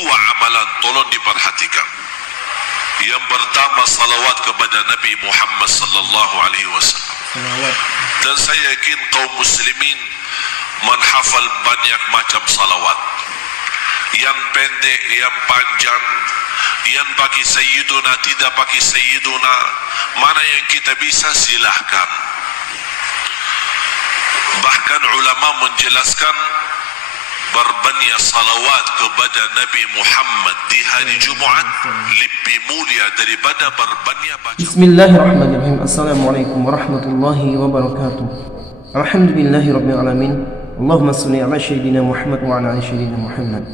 dua amalan, tolong diperhatikan. Yang pertama, salawat kepada Nabi Muhammad sallallahu alaihi wasallam. Dan saya yakin kaum muslimin menghafal banyak macam salawat. Yang pendek, yang panjang, yang bagi Sayyiduna, tidak bagi Sayyiduna, mana yang kita bisa silahkan. Bahkan ulama menjelaskan berbanyak salawat kepada Nabi Muhammad di hari Jumaat lebih mulia daripada berbanyak baca. Bismillahirrahmanirrahim. Assalamualaikum warahmatullahi wabarakatuh. Alhamdulillahirabbil alamin. Allahumma shalli ala sayyidina Muhammad wa ala ali sayyidina Muhammad.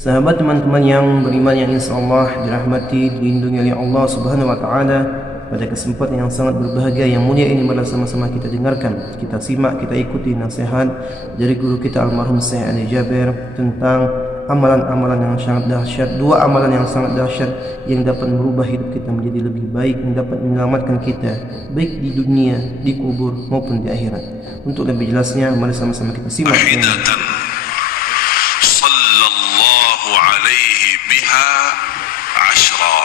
Sahabat, teman-teman yang beriman yang insyaallah dirahmati, dilindungi oleh Allah Subhanahu wa taala, pada kesempatan yang sangat berbahagia yang mulia ini, mari sama-sama kita dengarkan, kita simak, kita ikuti nasihat dari guru kita almarhum Syekh Ali Jabir tentang amalan-amalan yang sangat dahsyat, dua amalan yang sangat dahsyat yang dapat merubah hidup kita menjadi lebih baik, yang dapat menyelamatkan kita baik di dunia, di kubur maupun di akhirat. Untuk lebih jelasnya, mari sama-sama kita simak. Sallallahu alaihi biha ashra.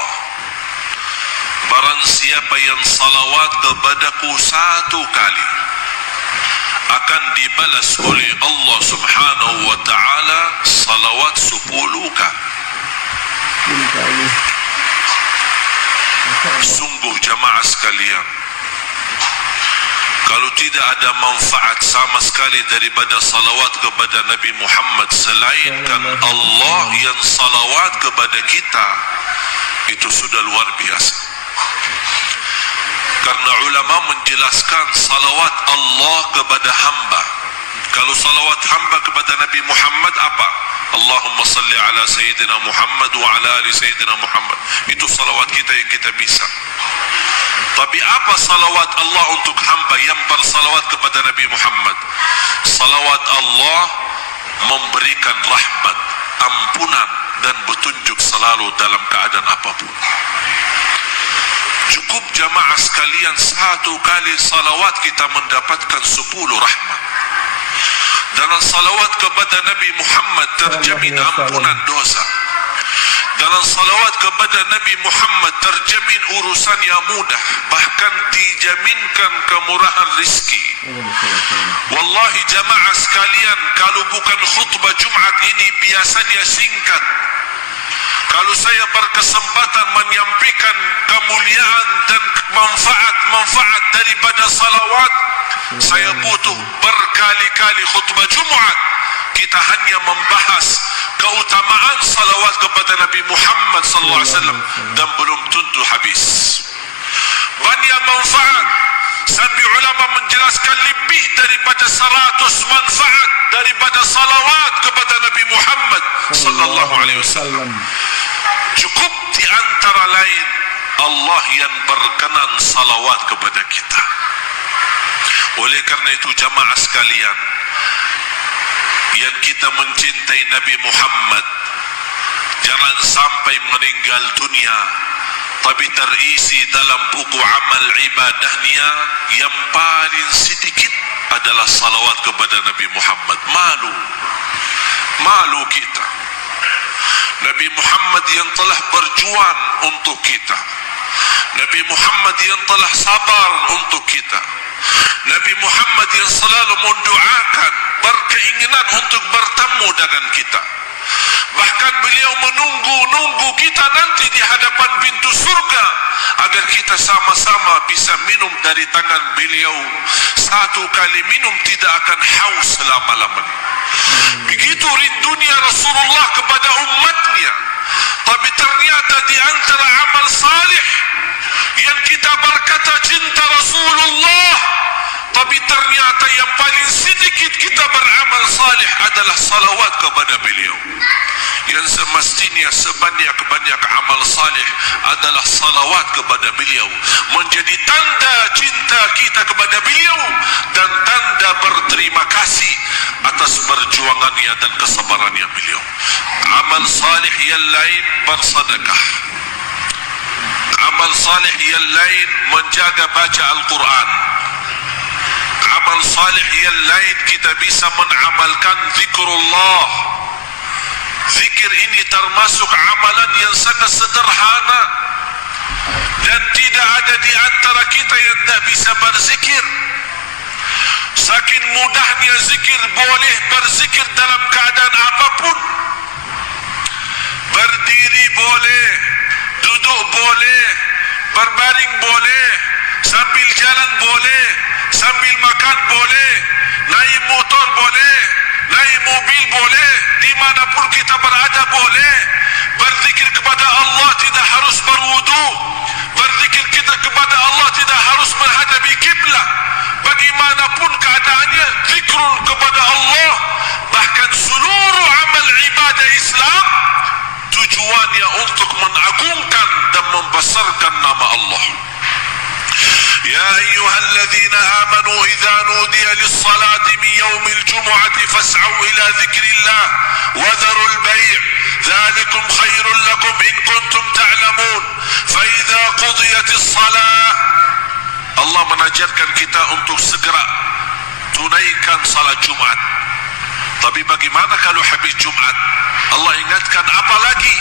Barang siapa yang salawat kepadaku satu kali, akan dibalas oleh Allah Subhanahu wa ta'ala salawat 10 kali. Sungguh jamaah sekalian, kalau tidak ada manfaat sama sekali daripada salawat kepada Nabi Muhammad, selainkan Allah yang salawat kepada kita, itu sudah luar biasa. Karena ulama menjelaskan salawat Allah kepada hamba. Kalau salawat hamba kepada Nabi Muhammad apa? Allahumma salli ala Sayyidina Muhammad wa ala ali Sayyidina Muhammad. Itu salawat kita yang kita bisa. Tapi apa salawat Allah untuk hamba yang bersalawat kepada Nabi Muhammad? Salawat Allah memberikan rahmat, ampunan dan petunjuk selalu dalam keadaan apapun. Cukup jamaah sekalian, satu kali salawat kita mendapatkan 10 rahmat. Dalam salawat kepada Nabi Muhammad terjamin ampunan dosa. Dalam salawat kepada Nabi Muhammad terjamin urusan yang mudah, bahkan dijaminkan kemurahan rizki. Wallahi jamaah sekalian, kalau bukan khutbah Jumat ini biasanya singkat. Kalau saya berkesempatan menyampaikan kemuliaan dan manfaat daripada salawat, saya butuh berkali-kali khutbah Jumat. Kita hanya membahas keutamaan salawat kepada Nabi Muhammad SAW dan belum tentu habis. Banyak manfaat, sampai ulama menjelaskan lebih daripada 100 manfaat daripada salawat kepada Nabi Muhammad SAW. Cukup di antara lain Allah yang berkenan salawat kepada kita. Oleh karena itu jamaah sekalian, yang kita mencintai Nabi Muhammad, jangan sampai meninggal dunia tapi terisi dalam buku amal ibadahnya yang paling sedikit adalah salawat kepada Nabi Muhammad. Malu kita. Nabi Muhammad yang telah berjuang untuk kita, Nabi Muhammad yang telah sabar untuk kita, Nabi Muhammad yang selalu mendoakan, berkeinginan untuk bertemu dengan kita. Bahkan beliau menunggu kita nanti di hadapan pintu surga agar kita sama-sama bisa minum dari tangan beliau. Satu kali minum tidak akan haus selama-lamanya. Begitu rindunya Rasulullah kepada umatnya. Tapi ternyata di antara amal salih yang kita berkata cinta Rasulullah, tapi ternyata yang paling sedikit kita beramal salih adalah salawat kepada beliau. Yang semestinya sebanyak-banyak amal salih adalah salawat kepada beliau, menjadi tanda cinta kita kepada beliau dan tanda berterima kasih atas perjuangannya dan kesabarannya beliau. Amal salih yang lain bersedekah. Amal salih yang lain menjaga baca Al-Quran. Amal salih yang lain kita bisa mengamalkan zikrullah. Zikr berzikir ini termasuk amalan yang sangat sederhana, dan tidak ada di antara kita yang tidak bisa berzikir. Saking mudahnya zikir, boleh berzikir dalam keadaan apapun. Berdiri boleh, duduk boleh, berbaring boleh, sambil jalan boleh, sambil makan boleh, naik motor boleh, naik mobil boleh, dimanapun kita berada boleh. Berzikir kepada Allah tidak harus berwudu. Berzikir kita kepada Allah tidak harus menghadapi kiblat. Bagaimanapun keadaannya, zikrun kepada Allah. Bahkan seluruh amal ibadah Islam tujuannya untuk mengagungkan dan membesarkan nama Allah. Ya ayyuhalladzina amanu idza nudiya lis-salati min yaumil jumu'ati fas'au ila dzikrillah wa dharul bai'. Dzalikum khairul lakum in kuntum ta'lamun. Fa idza qudiyatis salah, Allah menajarkan kita untuk segera tunaikan salat Jumat. Tapi bagaimana kalau habis Jumat? Allah ingatkan apa lagi?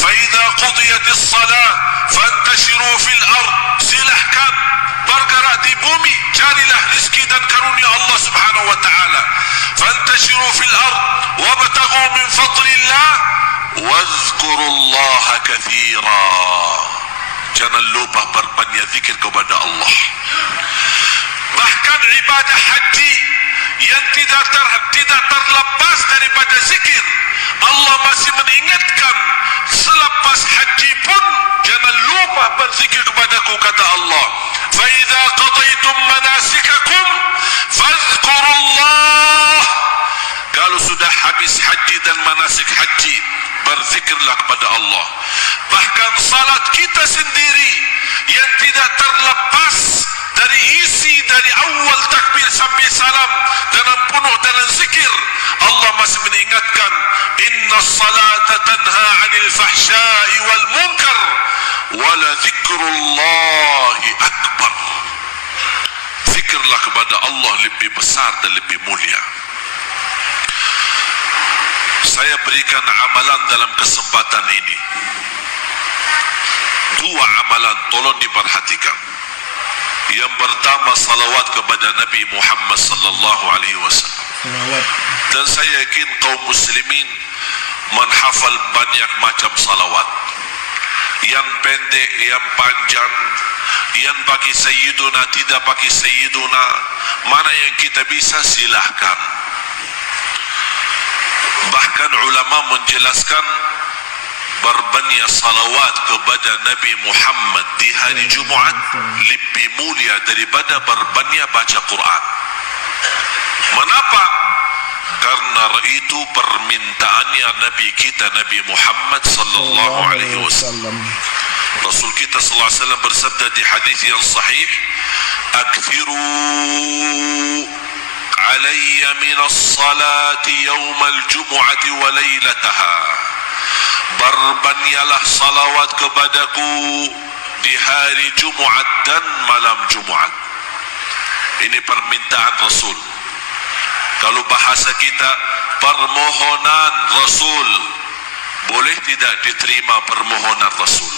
Fa idza qudiyatis salah fantashiru fil ard. Silahkan bergerak di bumi, carilah rezeki dan karunia Allah Subhanahu wa taala. Fantashiru fil ard wabtaghu min fadlillah wadhkurullaha katsira. Jangan lupa berbanyak zikir kepada Allah. Bahkan ibadah haji yang tidak terlepas daripada zikir, Allah masih mengingatkan selepas haji pun jangan lupa berzikir kepadaku, kata Allah. Fa idza qadaytum manasikakum fadhkurullah. Kalau sudah habis haji dan manasik haji, berzikirlah kepada Allah. Bahkan salat kita sendiri yang tidak terlepas dari isi dari awal takbir sampai salam dengan penuh dengan zikir, Allah masih mengingatkan, inna salata tanha 'anil fahsya'i wal munkar wa la dzikrullahi akbar. Zikirlah kepada Allah lebih besar dan lebih mulia. Saya berikan amalan dalam kesempatan ini. Dua amalan, tolong diperhatikan. Yang pertama, salawat kepada Nabi Muhammad sallallahu alaihi wasallam. Dan saya yakin kaum muslimin menghafal banyak macam salawat. Yang pendek, yang panjang, yang bagi sayyiduna, tidak bagi sayyiduna. Mana yang kita bisa, silahkan. Bahkan ulama menjelaskan berbanyak salawat kepada Nabi Muhammad di hari Jumaat lebih mulia daripada berbanyak baca Quran. Mengapa? Karena itu permintaannya Nabi kita, Nabi Muhammad sallallahu alaihi wasallam. Rasul kita sallallahu alaihi wasallam bersabda di hadis yang sahih, "Aktsiru alayya min as-salati yawm al-jum'ati wa laylataha." Berbanyaklah salawat kepadaku di hari Jumaat dan malam Jumaat. Ini permintaan Rasul. Kalau bahasa kita, permohonan Rasul. Boleh tidak diterima permohonan Rasul?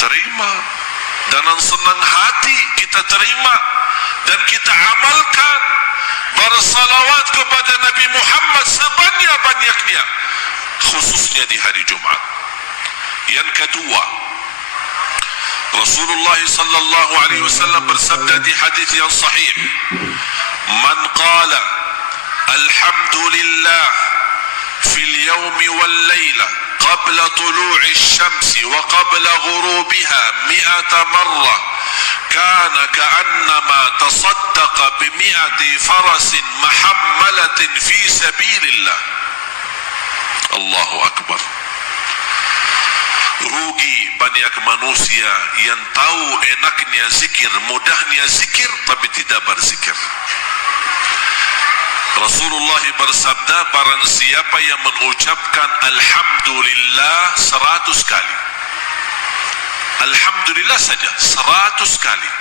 Terima. Dengan senang hati kita terima dan kita amalkan. Bersalawat kepada Nabi Muhammad sebanyak-banyaknya, khususnya di hari Jumat. Yang kedua, Rasulullah sallallahu alaihi wasallam bersabda di hadis yang sahih, "Man qala alhamdulillah fil yawmi wal layla qabla tulu'i asy-syamsi wa qabla ghurubiha 100 marrah kana ka'annama tasaddaqa bi 100 farasin muhammalatin fi sabilillah." Allahu akbar. Rugi banyak manusia yang tahu enaknya zikir, mudahnya zikir, tapi tidak berzikir. Rasulullah bersabda, barang siapa yang mengucapkan alhamdulillah 100 kali, alhamdulillah saja 100 kali,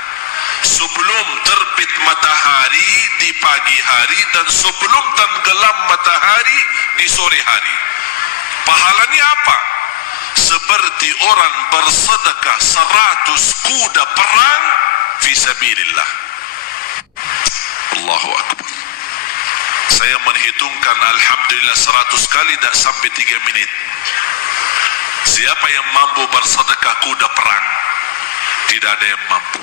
sebelum terbit matahari di pagi hari dan sebelum tenggelam matahari di sore hari, Pahalanya apa? Seperti orang bersedekah 100 kuda perang fisabilillah. Allahu Akbar. Saya menghitungkan alhamdulillah 100 kali tak sampai 3 menit. Siapa yang mampu bersedekah kuda perang? Tidak ada yang mampu.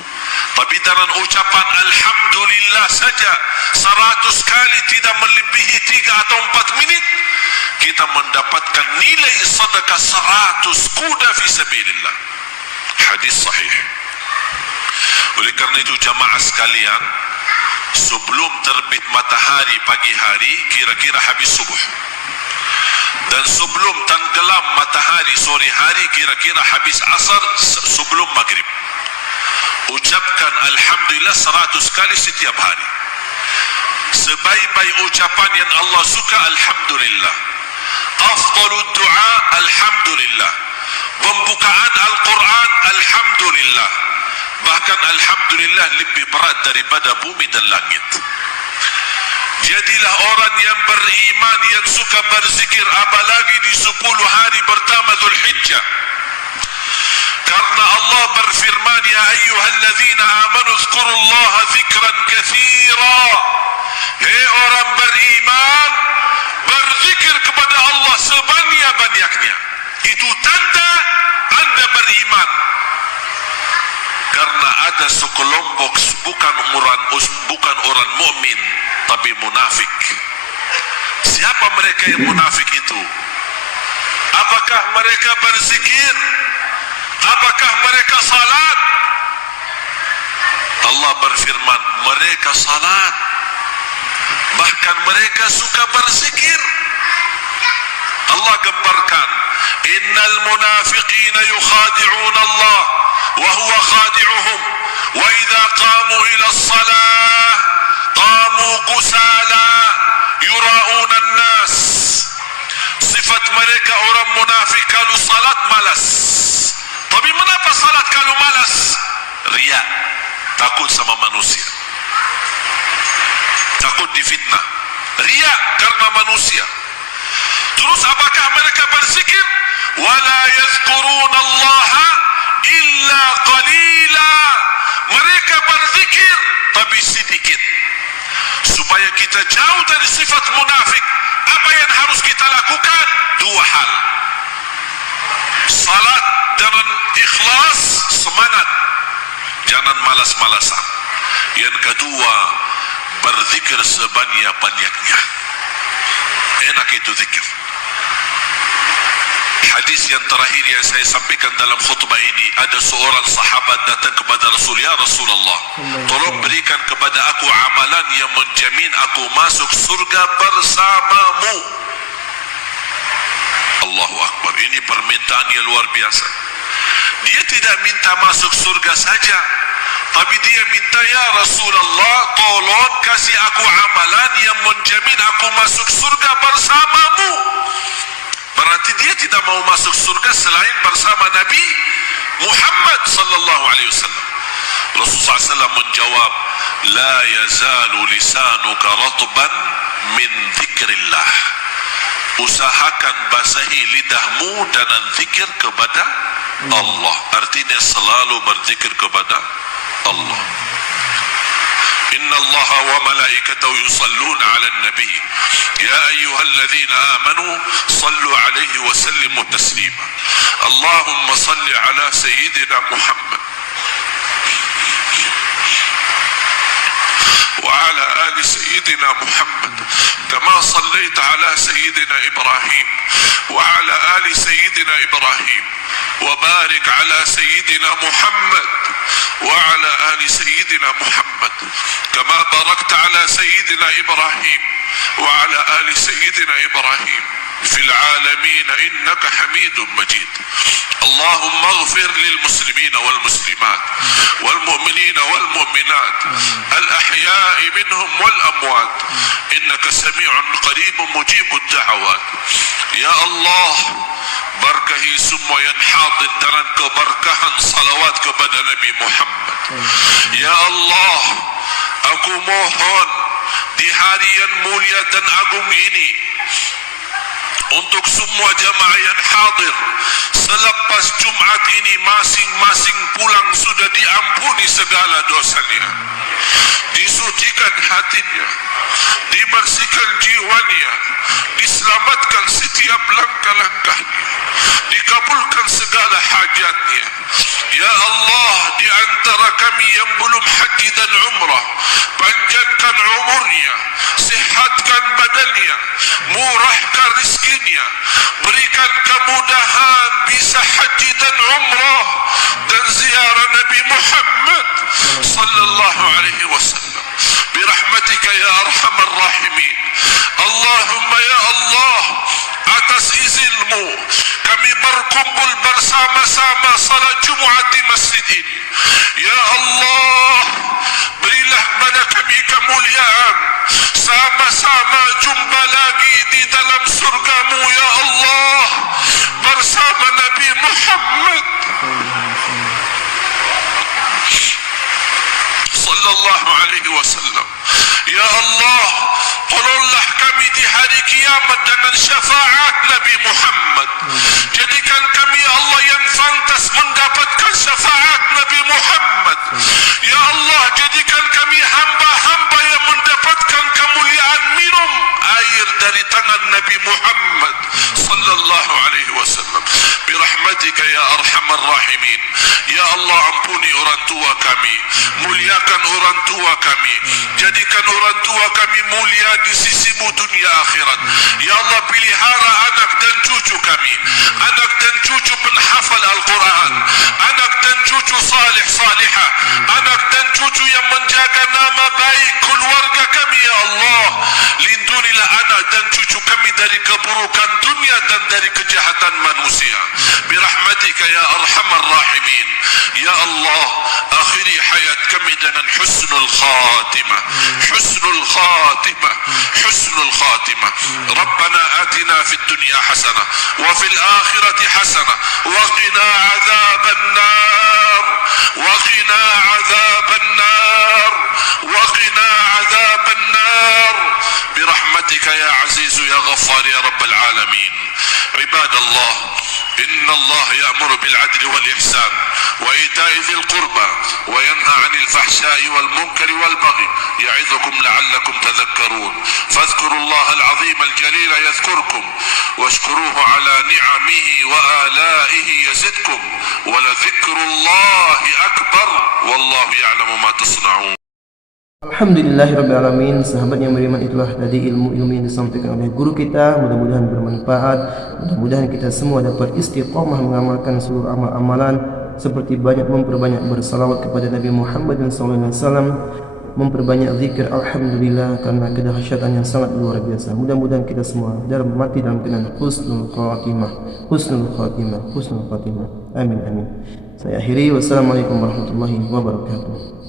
Tapi dengan ucapan alhamdulillah saja 100 kali, tidak melebihi 3 atau 4 menit, kita mendapatkan nilai sedekah 100 kuda fisabilillah. Hadis sahih. Oleh kerana itu jamaah sekalian, sebelum terbit matahari pagi hari, kira-kira habis subuh, dan sebelum tenggelam matahari sore hari, kira-kira habis asar sebelum maghrib, ucapkan alhamdulillah 100 kali setiap hari. Sebaik-baik ucapan yang Allah suka alhamdulillah. Afdalud du'a alhamdulillah. Pembukaan Al-Quran alhamdulillah. Bahkan alhamdulillah lebih berat daripada bumi dan langit. Jadilah orang yang beriman yang suka berzikir, apalagi di 10 hari pertama Dzulhijjah. Karena Allah berfirman, ya ayyuhalladzina amanu dzkurullaha dzikran katsira. Hei orang beriman, berzikir kepada Allah sebanyak-banyaknya. Itu tanda anda beriman. Karena ada sekelompok bukan orang mukmin tapi munafik. Siapa mereka yang munafik itu? Apakah mereka berzikir? Apakah mereka salat? Allah berfirman, mereka salat, bahkan mereka suka berzikir. Allah gambarkan, innal munafiqina yukhadi'un Allah wa huwa khadi'uhum wa idza qamu ila as-salah qamu kusala yura'una an-nas. Sifat mereka orang munafik, kalau salat malas. Tapi mengapa salat kalau malas? Riya, takut sama manusia, takut difitnah. Riya karena manusia. Terus apakah mereka berzikir? Wala yazkuruna Allah illa qalila. Mereka berzikir tapi sedikit. Supaya kita jauh dari sifat munafik, apa yang harus kita lakukan? 2 hal. Salat dengan ikhlas, semangat, jangan malas-malasan. Yang kedua, berzikir sebanyak-banyaknya. Enak itu zikir. Hadis yang terakhir yang saya sampaikan dalam khutbah ini, ada seorang sahabat datang kepada Rasul, ya Rasulullah, tolong berikan kepada aku amalan yang menjamin aku masuk surga bersamamu. Allahu Akbar. Ini permintaan yang luar biasa. Dia tidak minta masuk surga saja, tapi dia minta, ya Rasulullah, tolong kasih aku amalan yang menjamin aku masuk surga bersamamu. Berarti dia tidak mau masuk surga selain bersama Nabi Muhammad sallallahu alaihi wasallam. Rasulullah SAW menjawab, la yazalu lisanuka ratban min dzikrillah. Usahakan basahi lidahmu dengan zikir kepada Allah. Artinya selalu berzikir kepada Allah. Inna Allah wa malaikatahu yusalluna 'alan nabi. Ya ayyuhalladzina amanu sallu 'alaihi wa sallimu taslima. Allahumma salli 'ala sayyidina Muhammad وعلى آل سيدنا محمد كما صليت على سيدنا إبراهيم وعلى آل سيدنا إبراهيم وبارك على سيدنا محمد وعلى آل سيدنا محمد كما باركت على سيدنا إبراهيم وعلى آل سيدنا إبراهيم في العالمين إنك حميد مجيد. اللهم اغفر للمسلمين والمسلمات والمؤمنين والمؤمنات الأحياء منهم والأموات إنك سميع قريب مجيب الدعوات. يا الله, berkahi semua yang hadir dengan keberkahan salawat kepada Nabi Muhammad. Ya Allah, aku mohon di hari yang mulia dan agung ini, untuk semua jamaah yang hadir, selepas Jumat ini masing-masing pulang sudah diampuni segala dosanya, disucikan hatinya, dibersihkan jiwanya, diselamatkan setiap langkah-langkahnya, dikabulkan segala hajatnya. Ya Allah, di antara kami yang belum haji dan umrah, panjangkan umurnya, sihatkan badannya, murahkan rizkinya, berikan kemudahan bisa haji dan umrah dan ziarah Nabi Muhammad sallallahu alaihi wasallam. Birahmatika ya arhamar rahimin. Allahumma ya Allah, atas izinmu kami berkumpul bersama-sama salat Jumat di masjid ini. Ya Allah, berilah kepada kami kemuliaan, sama-sama jumpa lagi di dalam surgamu ya Allah bersama Nabi Muhammad sallallahu alaihi wasallam. Ya Allah, tolonglah kami di hari kiamat dengan syafaat Nabi Muhammad. Jadikan kami ya Allah yang pantas mendapatkan syafaat Nabi Muhammad. Ya Allah, jadikan kami hamba-hamba yang mendapatkan kemuliaan minum air dari tangan Nabi Muhammad sallallahu alaihi wasallam. Birahmatika ya arhamar rahimin. Ya Allah, ampuni orang tua kami, muliakan orang tua kami, jadikan orang tua kami mulia di sisimu dunia akhirat. Ya Allah, pelihara anak dan cucu kami, anak dan cucu penghafal Al-Quran, anak dan cucu salih salihah, anak dan cucu yang menjaga nama baik keluarga kami ya Allah. Lindungilah anak dan cucu kami dari keburukan dunia dan dari kejahatan manusia. Birahmatika ya arhamar rahimin. Ya Allah, akhiri hayat kami dengan husnul khatimah, husnul khatimah, husnul khatimah. Rabbana atina fid dunya hasanah wa fil akhirati hasanah wa qina adzaban nar, wa qina adzaban nar, wa qina adzaban nar. Birahmatika ya aziz ya ghaffar ya rabbal alamin. Ibadallah, إن الله يأمر بالعدل والإحسان وإيتاء ذي القربى وينهى عن الفحشاء والمنكر والبغي يعظكم لعلكم تذكرون فاذكروا الله العظيم الجليل يذكركم واشكروه على نعمه وآلائه يزدكم ولذكر الله أكبر والله يعلم ما تصنعون. Alhamdulillahirrabbilalamin. Sahabat yang beriman, itulah tadi ilmu-ilmu yang disampaikan oleh guru kita. Mudah-mudahan bermanfaat. Mudah-mudahan kita semua dapat istiqamah mengamalkan seluruh amal-amalan, seperti banyak memperbanyak bersalawat kepada Nabi Muhammad SAW, memperbanyak zikir alhamdulillah, karena kedahsyatan yang sangat luar biasa. Mudah-mudahan kita semua mati dalam keadaan husnul khatimah, husnul khatimah, husnul khatimah. Amin amin. Saya akhiri. Wassalamualaikum warahmatullahi wabarakatuh.